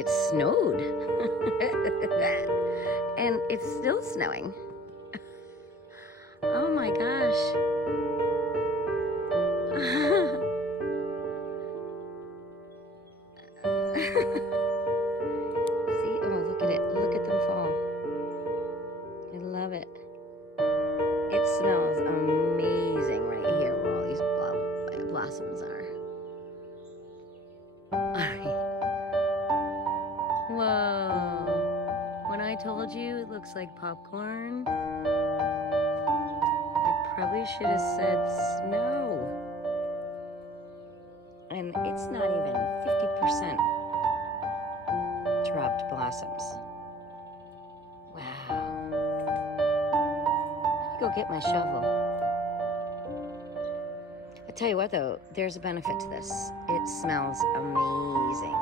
it snowed. And it's still snowing. Oh my gosh. See? Oh, look at it. Look at them fall. I love it. It smells amazing right here where all these blossoms are. Whoa. When I told you it looks like popcorn, I probably should have said snow. And it's not even 50% dropped blossoms. Wow. Let me go get my shovel. I tell you what though, there's a benefit to this. It smells amazing.